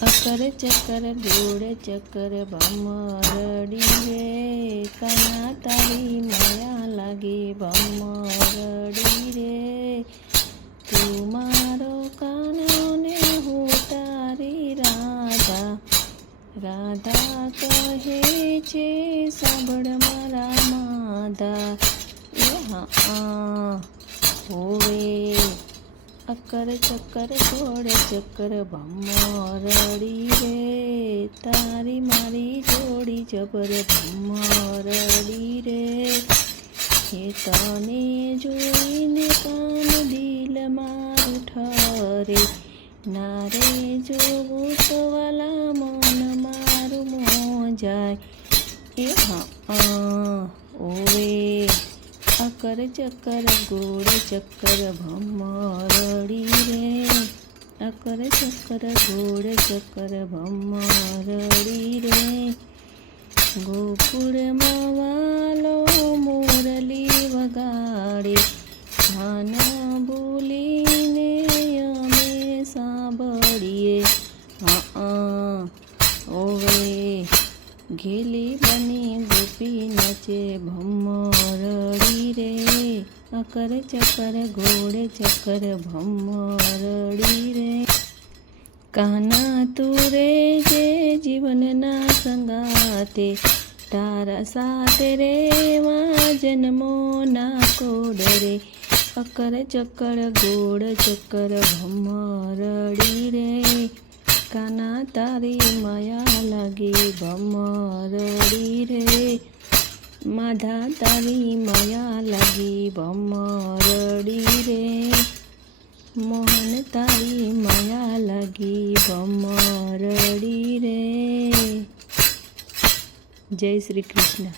અકર ચક્કર ગોળ ચક્કર ભમરડી રે, કાના તારી માયા લાગે ભમરડી રે. તું મારો કાનો ને હું તારી રાધા, રાધા કહે છે સાંભળ મારા માધા. હોવે અકર ચક્કર ગોળ ચક્કર ભમરડી રે, તારી મારી જોડી જબર ભમરડી રે. હે તને જોઈને કાન દિલ મારું ઠરે, ના રે જોવું તો વાલા મન મારું મોજાય. ઓવે અકર ચક્કર ગોળ ચક્કર ભમરડી રે, અકર ચક્કર ગોળ ચક્કર ભમરડી રે. ગોકુળમાં વાલો મોરલી વગાડે, ભાન ભૂલીને અમે સાંભળીએ. ઓવે ઘેલી બની ગોપી નચે ભમરડી રે, અકર ચક્કર ગોળ ચક્કર ભમરડી રે. કાના તું રે જે જીવનના સંગાતે, તારા સાથે રેવા જન્મો ના કોડ રે. અકર ચક્કર ગોળ ચક્કર ભમરડી રે, કાના તારી માયા લાગી ભમરડી રે. માધા તારી માયા લાગી ભમરડી રે, મોહન તારી માયા લાગી ભમરડી રે. જય શ્રી કૃષ્ણ.